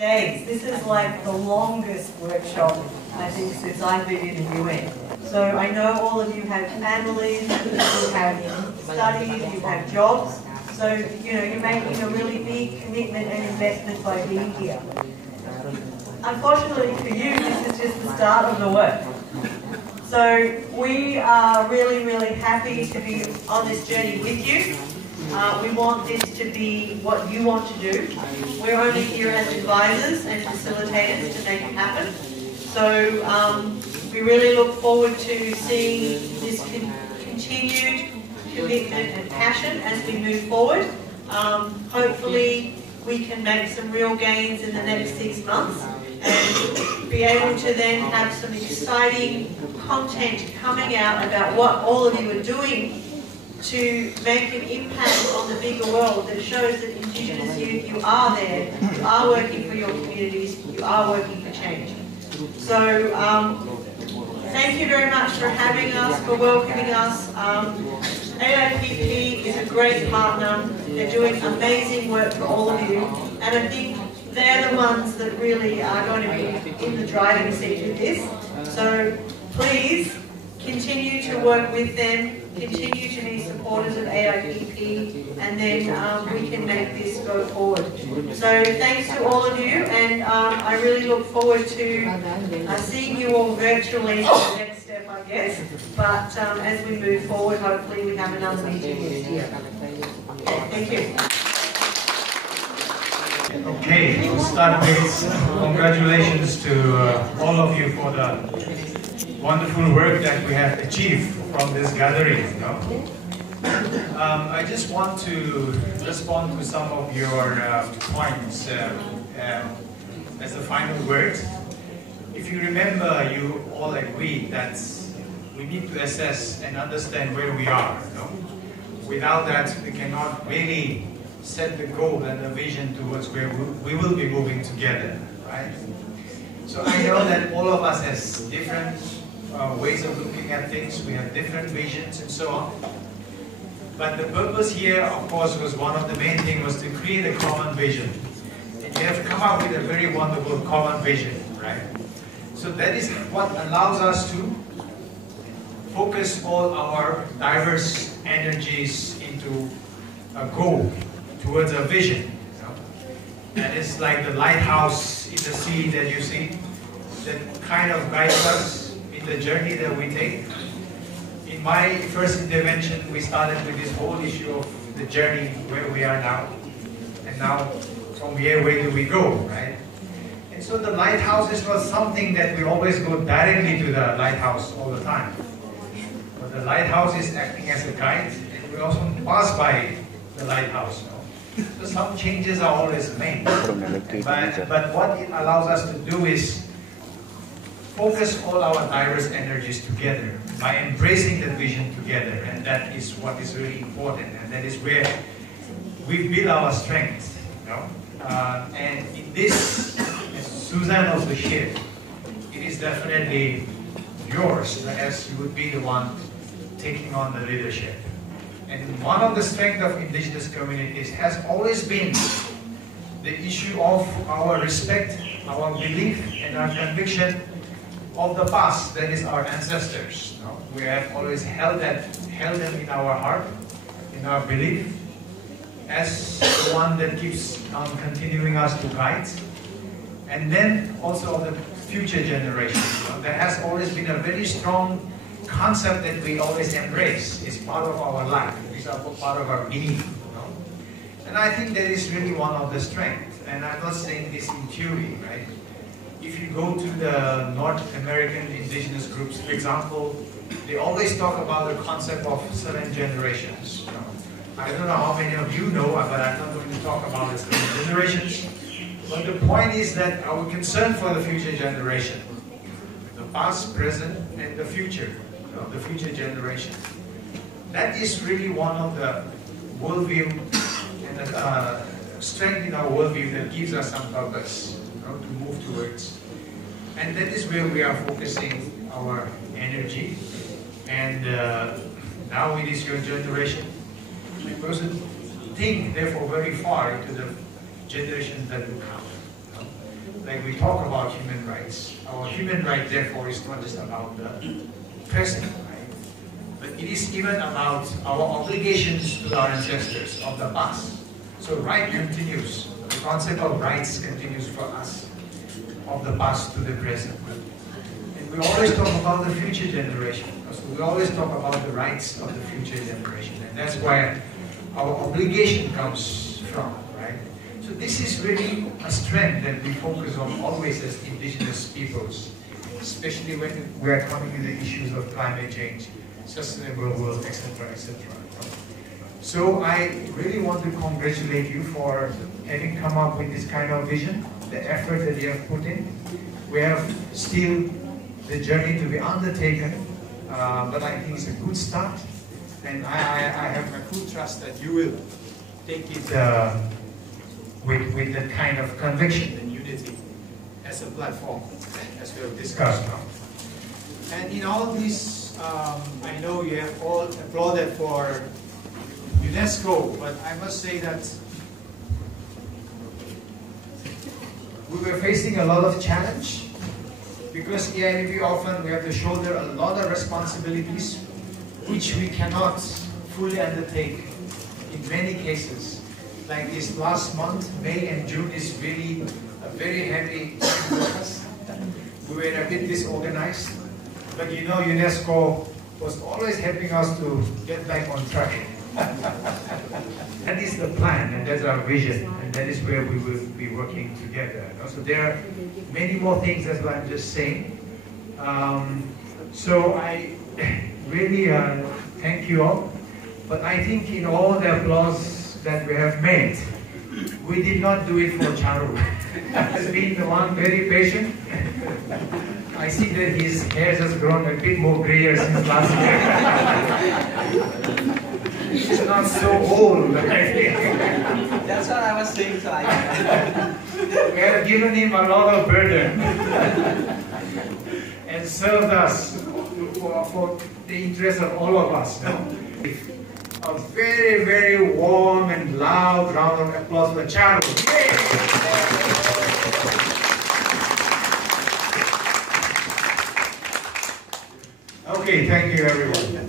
days. This is like the longest workshop, I think, since I've been in the UN. So I know all of you have families, you have studies, you have jobs. So, you know, you're making a really big commitment and investment by being here. Unfortunately for you, this is just the start of the work. So we are really, really happy to be on this journey with you. We want this to be what you want to do. We're only here as advisors and facilitators to make it happen. So we really look forward to seeing this continued commitment and passion as we move forward. Hopefully we can make some real gains in the next 6 months and be able to then have some exciting content coming out about what all of you are doing to make an impact on the bigger world that shows that Indigenous youth, you are there, you are working for your communities, you are working for change. So thank you very much for having us, for welcoming us. AIPP is a great partner. They're doing amazing work for all of you, and I think they're the ones that really are going to be in the driving seat with this. So please continue to work with them, continue to be supporters of AIPP, and then we can make this go forward. So thanks to all of you, and I really look forward to seeing you all virtually for the next step, I guess. But as we move forward, hopefully we have another meeting this year. Thank you. Okay, to start with, congratulations to all of you for the wonderful work that we have achieved from this gathering. I just want to respond to some of your points as a final word. If you remember, you all agree that we need to assess and understand where we are. Without that, we cannot really set the goal and the vision towards where we will be moving together, right? So I know that all of us has different ways of looking at things, we have different visions and so on. But the purpose here, of course, was one of the main things was to create a common vision. And you have come up with a very wonderful common vision, right? So that is what allows us to focus all our diverse energies into a goal, towards a vision. And it's like the lighthouse in the sea that you see, that kind of guides us in the journey that we take. In my first intervention, we started with this whole issue of the journey where we are now. And now, from here, where do we go, right? And so the lighthouse is not something that we always go directly to the lighthouse all the time. But the lighthouse is acting as a guide, and we also pass by the lighthouse. So some changes are always made. But what it allows us to do is focus all our diverse energies together by embracing the vision together, and that is what is really important, and that is where we build our strength. And in this, as Susan also shared, it is definitely yours, as you would be the one taking on the leadership. And one of the strengths of Indigenous communities has always been the issue of our respect, our belief, and our conviction of the past, that is our ancestors. We have always held them in our heart, in our belief, as the one that keeps on continuing us to guide. And then also of the future generations. There has always been a very strong concept that we always embrace. It's part of our life. It's part of our being. And I think that is really one of the strengths. And I'm not saying this in theory, right? If you go to the North American indigenous groups, for example, they always talk about the concept of 7 generations. I don't know how many of you know, but I'm not going to talk about the 7 generations. But the point is that our concern for the future generation, the past, present, and the future generation, that is really one of the worldview and the strength in our worldview that gives us some purpose to move towards. And that is where we are focusing our energy. And now it is your generation. We person think therefore very far into the generations that will come. like we talk about human rights. Our human right, therefore, is not just about the present, right? But it is even about our obligations to our ancestors of the past. So right continues. The concept of rights continues for us, of the past to the present. And we always talk about the future generation. So we always talk about the rights of the future generation. And that's where our obligation comes from, right? So this is really a strength that we focus on always as indigenous peoples, especially when we are coming to the issues of climate change, sustainable world, etc., etc. So I really want to congratulate you for having come up with this kind of vision, the effort that you have put in. We have still the journey to be undertaken, but I think it's a good start, and I have my full trust that you will take it with that kind of conviction and unity as a platform, as we have discussed now. And in all this, I know you have all applauded for UNESCO, but I must say that we were facing a lot of challenge because EIDB often we have to shoulder a lot of responsibilities which we cannot fully undertake in many cases. Like this last month, May and June is really a very heavy time for us. We were a bit disorganized, but you know UNESCO was always helping us to get back on track. That is the plan, and that's our vision, and that is where we will be working together. So there are many more things, that's what I'm just saying. So I really thank you all, but I think in all the applause that we have made, we did not do it for Charu. He has been the one very patient. I see that his hair has grown a bit more grayer since last year. He's not so old. That's what I was saying. So we have given him a lot of burden and served us for the interest of all of us. No? A very, very warm and loud round of applause for Charu. Okay, thank you everyone.